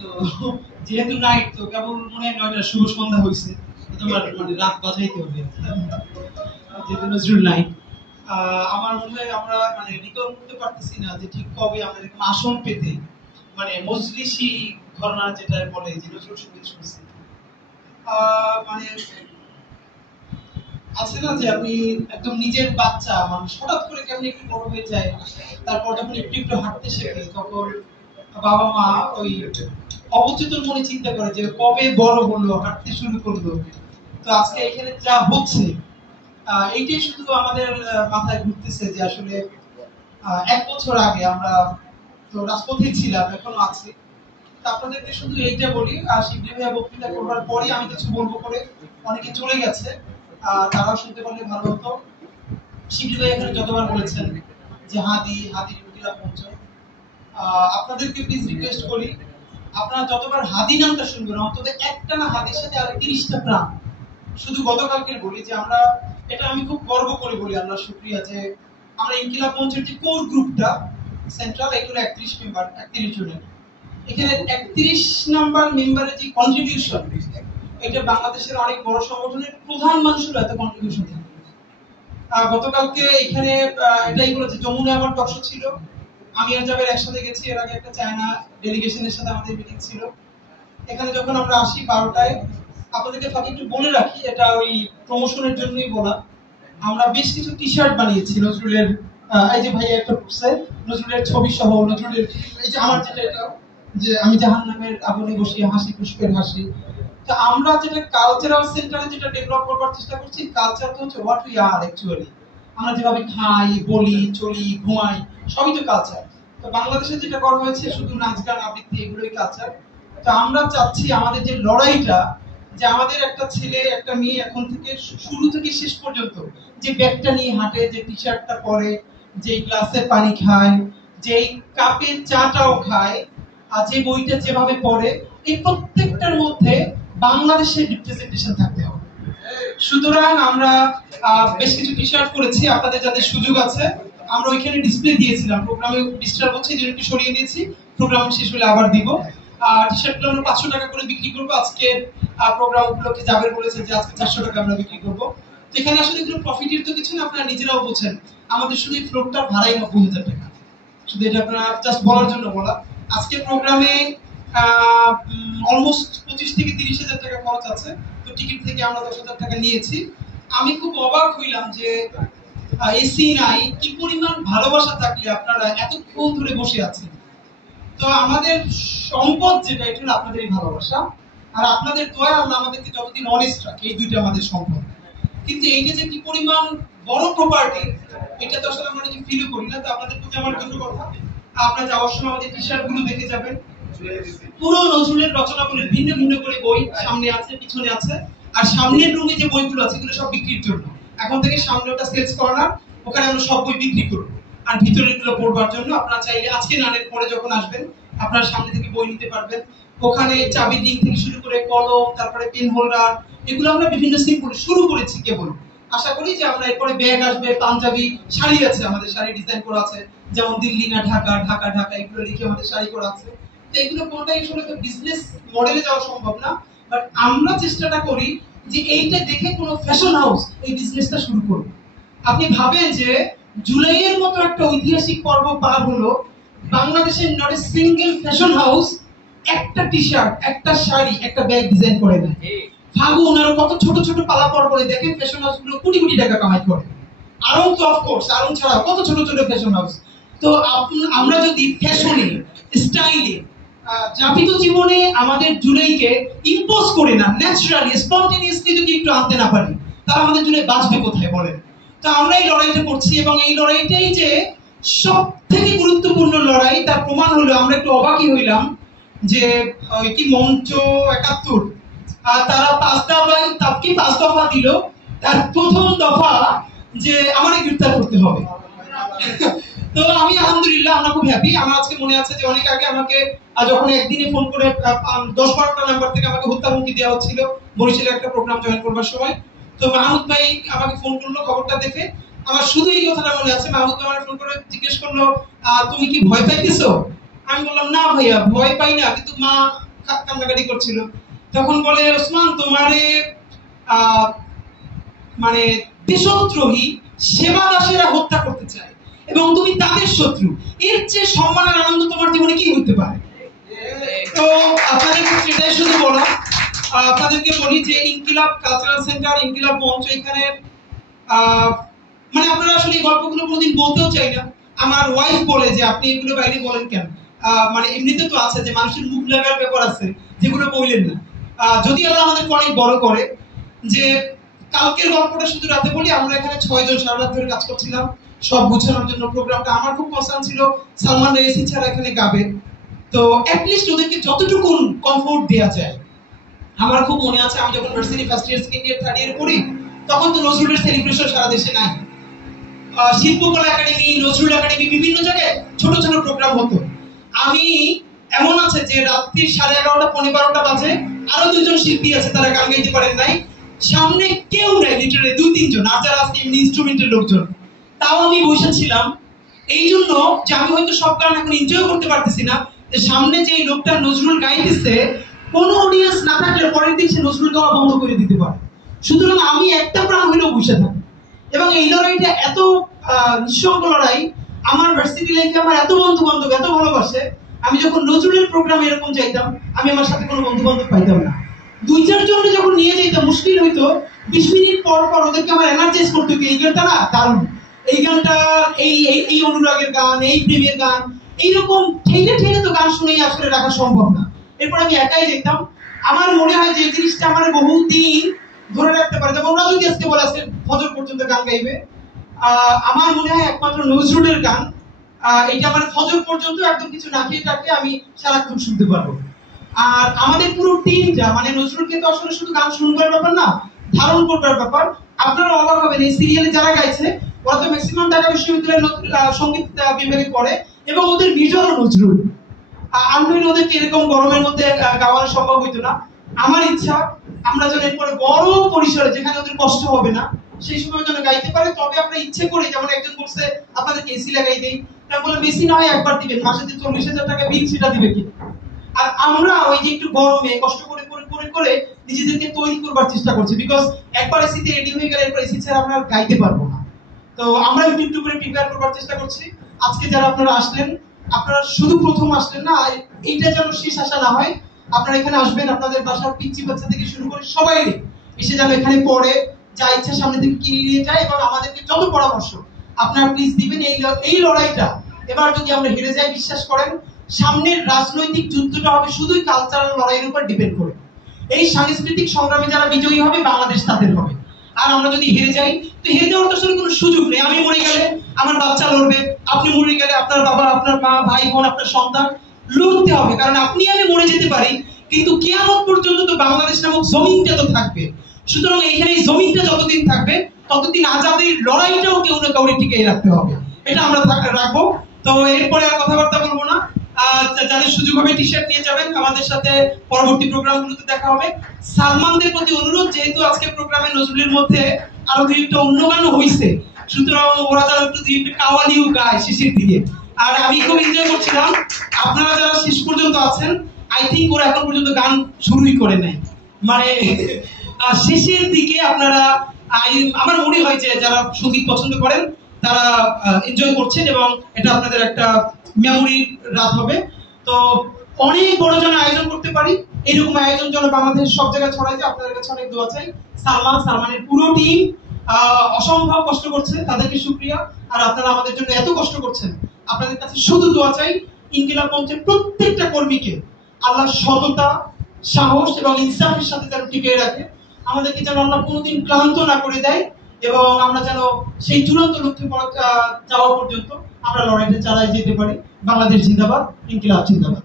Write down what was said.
তো যেহেতু নাইট তো কেবল মনে হয় 9টা শুভ সন্ধ্যা হয়েছে, তোমার মানে রাত বাজাইতে হবে যেহেতু নজরুল নাই। আমার মনে হয় আমরা মানে রিকল করতে পারতেছি না যে ঠিক কবে আমরা এরকম আসন পেতে মানে মজলিসি ঘটনা যেটা বলে যে নজরুল সঙ্গীত শুনছি। মানে আছে না যে আপনি একদম নিজের বাচ্চা মানুষ হঠাৎ করে কেমন একটু বড় হয়ে যায়, তারপর যখন একটু একটু হাঁটতে শেখে তখন বাবা মা ওই অবচেতন মনে চিন্তা করে যে কবে বড় হলো, হাঁটতে শুরু করলো। তো আজকে এখানে যা হচ্ছে এইটাই শুধু আমাদের মাথায় ঘুরতেছে যে আসলে 1 বছর আগে আমরা তো রাজপথে ছিলাম, এখনো আছি। তা আপনাদেরকে শুধু এইটা বলি, শিবলি ভাইয়া বক্তৃতা করবার পরে আমি কিছু বলবো করে অনেকে চলে গেছে, তারাও শুনতে পারলে ভালো হতো। শিবলি ভাই এখানে যতবার বলেছেন যে হাদির মুকিলা পৌঁছায়, আপনাদেরকে প্লিজ রিকোয়েস্ট করি আপনারা যতবার হাদি নামটা শুনবেন অন্তত একটা না হাদির সাথে আর 30টা প্রাণ। শুধু গতকালকের বলি যে আমরা এটা আমি খুব গর্ব করে বলি আল্লাহ শুকরিয়া যে আমরা ইনকিলাব মঞ্চের যে কোর গ্রুপটা সেন্ট্রাল এগুলো 31 মেম্বার 31 জনের, এখানে 31 নাম্বার মেম্বারের যে কন্ট্রিবিউশন এটা বাংলাদেশের অনেক বড় সংগঠনের প্রধান মানুষের এত কন্ট্রিবিউশন থাকে। গতকালকে এখানে এটাই বলেছে যমুনা আমার টকশো ছিল, আমি আর জাবের একসাথে গেছি, এর আগে একটা চায়না ডেলিগেশনের সাথে আমাদের মিটিং ছিল। এখানে যখন আমরা আসি 12টায়, আপনাদেরকে ফাঁকে একটু বলে রাখি এটা ওই প্রমোশনের জন্যই বলা, আমরা বেশ কিছু টি শার্ট বানিয়েছি নজরুলের, এই যে ভাইয়া একটা পড়ছে নজরুলের ছবি সহ, নজরুলের এই যে আমার যেটা এটা যে আমি জাহান্নামের আগুনে বসিয়ে হাসি পুষ্পের হাসি। তো আমরা যেটা কালচারাল সেন্টারে যেটা ডেভেলপ করবার চেষ্টা করছি, কালচারটা হচ্ছে হোয়াট উই আর অ্যাকচুয়ালি। আমরা যেভাবে খাই, বলি, চলি, ঘুমাই, সবই তো কালচার। তো বাংলাদেশে যেটা করা হয়েছে শুধু নাচ গান আবৃত্তি এগুলোই কালচার। তো আমরা চাচ্ছি আমাদের যে লড়াইটা, যে আমাদের একটা ছেলে একটা মেয়ে এখন থেকে শুরু থেকে শেষ পর্যন্ত যে ব্যাগটা নিয়ে হাঁটে, যে টি শার্টটা পরে, যে গ্লাসে পানি খায়, যে কাপে চাটাও খায়, আর যে বইটা যেভাবে পড়ে, এই প্রত্যেকটার মধ্যে বাংলাদেশের রিপ্রেজেন্টেশন থাকতে হবে। সুতরাং আমরা বেশ কিছু টি শার্ট করেছি, আপনাদের যাদের সুযোগ আছে আমরা ওইখানে ডিসপ্লে দিয়েছিলাম, প্রোগ্রামে ডিস্টার্ব হচ্ছে এই জন্য একটু সরিয়ে দিয়েছি, প্রোগ্রাম শেষ হলে আবার দিব। টি শার্টগুলো আমরা 500 টাকা করে বিক্রি করবো, আজকে প্রোগ্রাম উপলক্ষে যাবের বলেছে যে আজকে 400 টাকা আমরা বিক্রি করবো। তো এখানে আসলে এগুলো প্রফিটের তো কিছু না, আপনারা নিজেরাও বোঝেন আমাদের শুধু এই ফ্লোরটার ভাড়াই 90,000 টাকা, শুধু এটা আপনারা জাস্ট বলার জন্য বলা। আজকে প্রোগ্রামে অলমোস্ট 25 থেকে 30,000 টাকা খরচ আছে, তো টিকিট থেকে আমরা 10,000 টাকা নিয়েছি। আমি খুব অবাক হইলাম যে এসি নাই, কি পরিমাণ ভালোবাসা থাকলে আপনারা এতক্ষণ ধরে বসে আছেন। তো আমাদের সম্পদ যেটা এটা হলো আপনাদের এই ভালোবাসা, আর আপনাদের দয়া আল্লাহ আমাদেরকে যতদিন অনেস্ট রাখে, এই দুইটা আমাদের সম্পদ। কিন্তু এইটা যে কি পরিমাণ বড় প্রপার্টি এটা তো আসলে আমরা নিজে ফিল করি না। তো আপনাদের প্রতি আমার দুটো কথা, আপনারা যাওয়ার সময় আমাদের টি শার্ট গুলো দেখে যাবেন, পুরো নজরুলের রচনাগুলোর ভিন্ন ভিন্ন করে বই সামনে আছে, পিছনে আছে, আর সামনের রুমে যে বইগুলো আছে এগুলো সব বিক্রির জন্য। এখন থেকে সামনে ওটা সেলস কর্নার, ওখানে আমরা সব বই বিক্রি করব, আর ভিতরের গুলো পড়বার জন্য আপনারা চাইলে আজকে নানের পরে যখন আসবেন আপনারা সামনে থেকে বই নিতে পারবেন। ওখানে চাবি রিং থেকে শুরু করে কলম, তারপরে পেন হোল্ডার, এগুলো আমরা বিভিন্ন সিম্পল শুরু করেছি কেবল। আশা করি যে আমরা এরপরে ব্যাগ আসবে, পাঞ্জাবি, শাড়ি আছে, আমাদের শাড়ি ডিজাইন করা আছে, যেমন দিল্লি না ঢাকা, ঢাকা ঢাকা এগুলো লিখে আমাদের শাড়ি করা আছে। তো এগুলো কোনটাই আসলে তো বিজনেস মডেলে যাওয়া সম্ভব না, বাট আমরা চেষ্টাটা করি যে এইটা দেখে কোনো ফ্যাশন হাউস এই বিজনেসটা শুরু করবে। আপনি ভাবেন যে জুলাইয়ের মতো একটা ঐতিহাসিক পর্ব পার হলো, বাংলাদেশের not a single fashion house একটা টি শার্ট, একটা শাড়ি, একটা ব্যাগ ডিজাইন করে না। ফাগুন আর কত ছোট ছোট পালা পর করে দেখেন ফ্যাশন হাউস গুলো কোটি কোটি টাকা কামাই করে। আরং তো অফকোর্স, আরং ছাড়া কত ছোট ছোট ফ্যাশন হাউস। তো আমরা যদি ফ্যাশনে, স্টাইলে, যাপিত জীবনে আমাদের জুলাইকে ইম্পোজ করে না, ন্যাচারালি স্পন্টেনিয়াসলি যদি একটু আনতে না পারি, তাহলে আমাদের জুলাই বাঁচবে কোথায় বলেন? তো আমরা এই লড়াইটা করছি, এবং এই লড়াইটাই যে সব থেকে গুরুত্বপূর্ণ লড়াই তার প্রমাণ হলো আমরা একটু অবাকই হইলাম যে কি মঞ্চ 71 তারা 5 দফা দিল, তার প্রথম দফা যে আমাকে গ্রেফতার করতে হবে। তো আমি আলহামদুলিল্লাহ আমরা খুব হ্যাপি। আমার আজকে মনে আছে যে অনেক আগে আমাকে যখন একদিনে ফোন করে 10-12টা নাম্বার থেকে আমাকে হত্যা হুমকি দেওয়া হচ্ছিল বরিশালে একটা প্রোগ্রাম জয়েন করবার সময়। তো মাহমুদ ভাই আমাকে ফোন করলো খবরটা দেখে, আমার শুধু এই কথাটা মনে আছে, মাহমুদ ভাই আমাকে ফোন করে জিজ্ঞেস করলো তুমি কি ভয় পাইতেছো? আমি বললাম না ভাইয়া ভয় পাই না, কিন্তু মা কান্নাকাটি করছিল। তখন বলে, ওসমান তোমারে মানে দেশদ্রোহী সেবা দাসেরা হত্যা করতে চায় এবং তুমি তাদের শত্রু, এর চেয়ে সম্মান আর আনন্দ তোমার জীবনে কি হতে পারে? তো আপনাদেরকে সেটাই শুধু বলা, আপনাদেরকে বলি যে ইনকিলাব কালচারাল সেন্টার, ইনকিলাব মঞ্চ, এখানে মানে আপনারা আসলে এই গল্পগুলো কোনোদিন বলতেও চাই না। আমার ওয়াইফ বলে যে আপনি এগুলো বাইরে বলেন কেন, মানে এমনিতে তো আছে যে মানুষের মুখ লাগার ব্যাপার আছে যেগুলো বললেন না। যদি আল্লাহ আমাদেরকে অনেক বড় করে, যে কালকের গল্পটা শুধু রাতে বলি, আমরা এখানে 6 জন সারা রাত ধরে কাজ করছিলাম সব গুছানোর জন্য প্রোগ্রামটা। আমার খুব কনসার্ন ছিল সালমান রেসি ছাড়া এখানে গাবে, তো অ্যাটলিস্ট ওদেরকে যতটুকু কমফোর্ট দেওয়া যায়। আমার খুব মনে আছে আমি যখন varsity first year, second year, third year পড়ি, তখন তো নজরুলের সেলিব্রেশন সারা দেশে নাই। শিল্পকলা একাডেমি, নজরুল একাডেমি, বিভিন্ন জায়গায় ছোট ছোট প্রোগ্রাম হতো। আমি এমন আছে যে রাত্রি 11:30, 12:15 বাজে, আরো 2 জন শিল্পী আছে, তারা গান গাইতে পারেন নাই, সামনে কেউ নাই, লিটারালি 2-3 জন, আর যারা আছে ইনস্ট্রুমেন্টের লোকজন। তাও আমি বসেছিলাম এই জন্য যে আমি হয়তো সব গান এখন এনজয় করতে পারতেছি না, যে সামনে যে লোকটা নজরুল গাইতেছে কোনো অডিয়েন্স না থাকলে পরের দিন সে নজরুল গাওয়া বন্ধ করে দিতে পারে। সুতরাং আমি একটা প্রাণ হইলেও বসে থাকি। এবং এই লড়াইটা এত নিঃসঙ্গ লড়াই। আমার ভার্সিটি লাইফে আমার এত বন্ধু বান্ধব, এত ভালোবাসে। আমি যখন নজরুলের প্রোগ্রামে এরকম যাইতাম, আমি আমার সাথে কোনো বন্ধু বান্ধব পাইতাম না। 2-4 জনকে যখন নিয়ে যাইতাম মুশকিল হইতো, 20 মিনিট পর পর ওদেরকে আমার এনার্জাইজ করতে হতো, এই গানটা না দারুণ, এই গানটা, এই অনুরাগের গান, এই প্রেমের গান, এইরকম ঠেলে ঠেলে তো গান শুনেই আসলে রাখা সম্ভব না। এরপর আমি একাই যেতাম। আমার মনে হয় যে এই জিনিসটা আমার বহুদিন ধরে রাখতে পারে। যেমন ওরা যদি আজকে বলে আজকে ফজর পর্যন্ত গান গাইবে, আমার মনে হয় একমাত্র নজরুলের গান, এটা মানে ফজর পর্যন্ত একদম কিছু না খেয়ে থাকলে আমি সারাক্ষণ শুনতে পারবো। আর আমাদের পুরো টিমটা, মানে নজরুলকে তো আসলে শুধু গান শুনবার ব্যাপার না, ধারণ করবার ব্যাপার। আপনারা অবাক হবেন, এই সিরিয়ালে যারা গাইছে ওরা তো ম্যাক্সিমাম ঢাকা বিশ্ববিদ্যালয়ের সঙ্গীত বিভাগে পড়ে এবং ওদের মেজরও নজরুল। আমি ওদেরকে এরকম গরমের মধ্যে গাওয়ানো সম্ভব হইতো না। আমার ইচ্ছা আমরা যেন এরপরে বড় পরিসরে, যেখানে ওদের কষ্ট হবে না, সেই সময় যেন গাইতে পারে। তবে আমরা ইচ্ছে করে, যেমন একজন বলছে আপনাদেরকে এসি লাগাই দেই, তার বলে বেশি না হয় একবার দিবেন, মাসে যে 40,000 টাকা বিল সেটা দিবে কি? আর আমরা ওই যে একটু গরমে কষ্ট করে করে করে করে নিজেদেরকে তৈরি করবার চেষ্টা করছি, বিকজ একবার এসিতে রেডি হয়ে গেলে এরপর এসি ছাড়া আমরা গাইতে পারবো না। তো আমরা একটু একটু করে প্রিপেয়ার করবার চেষ্টা করছি। আজকে যারা আপনারা আসলেন, আপনারা শুধু প্রথম আসলেন না, এইটা যেন শেষ আসা না হয়। আপনারা এখানে আসবেন, আপনাদের বাসার পিচ্চি বাচ্চা থেকে শুরু করে সবাই এসে যেন এখানে পড়ে, যা ইচ্ছা সামনে থেকে কিনে নিয়ে যায়, এবং আমাদেরকে যত পরামর্শ আপনারা প্লিজ দিবেন। এই লড়াইটা এবার যদি আমরা হেরে যাই, বিশ্বাস করেন সামনের রাজনৈতিক যুদ্ধটা হবে শুধুই কালচারাল লড়াইয়ের উপর ডিপেন্ড করে। এই সাংস্কৃতিক সংগ্রামে যারা বিজয়ী হবে, বাংলাদেশ তাদের হবে। আর আমরা যদি হেরে যাই, তো হেরে যাওয়ার তো আসলে কোনো সুযোগ নেই। আমি মরে গেলে আমার বাচ্চা লড়বে, আপনি মরে গেলে আপনার বাবা, আপনার মা, ভাই বোন, আপনার সন্তান লড়তে হবে। কারণ আপনি আমি মরে যেতে পারি, কিন্তু কিয়ামত পর্যন্ত তো বাংলাদেশ নামক জমিনটা তো থাকবে। সুতরাং এইখানে এই জমিনটা যতদিন থাকবে, ততদিন আজাদের লড়াইটাও কেউ না কাউরে টিকিয়ে রাখতে হবে। এটা আমরা রাখবো। তো এরপরে আর কথাবার্তা বলবো না। যাদের সুযোগ হবে টি শার্ট নিয়ে যাবেন, আমাদের সাথে পরবর্তী প্রোগ্রামগুলোতে দেখা হবে। সালমানদের প্রতি অনুরোধ, যেহেতু আজকে প্রোগ্রামে নজরুলের মধ্যে আরো 2-1টা অন্য গানও হয়েছে, সুতরাং ওরা যেন একটু 2-1টা কাওয়ালিও গায় শেষের দিকে। আর আমি খুব এনজয় করছিলাম। আপনারা যারা শেষ পর্যন্ত আছেন, আই থিঙ্ক ওরা এখন পর্যন্ত গান শুরুই করে নাই, মানে শেষের দিকে আপনারা, আমার মনে হয় যে যারা সঙ্গীত পছন্দ করেন তারা এনজয় করছেন, এবং এটা আপনাদের একটা মেমোরি রাত হবে। তো অনেক বড় যেন আয়োজন করতে পারি, এরকম আয়োজন যেন বাংলাদেশের সব জায়গায় ছড়ায় যায়। আপনাদের কাছে অনেক দোয়া চাই। সালমানের পুরো টিম অসম্ভব কষ্ট করছে, তাদেরকে শুকরিয়া। আর আপনারা আমাদের জন্য এত কষ্ট করছেন, আপনাদের কাছে শুধু দোয়া চাই ইনকিলাব মঞ্চের প্রত্যেকটা কর্মীকে আল্লাহ সততা, সাহস এবং ইনসাফের সাথে যেন টিকিয়ে রাখে। আমাদেরকে যেন আল্লাহ কোনোদিন ক্লান্ত না করে দেয়, এবং আমরা যেন সেই চূড়ান্ত লক্ষ্যে যাওয়া পর্যন্ত আমরা লড়াইটা চালায় যেতে পারি। বাংলাদেশ জিন্দাবাদ, ইনকিলাব জিন্দাবাদ।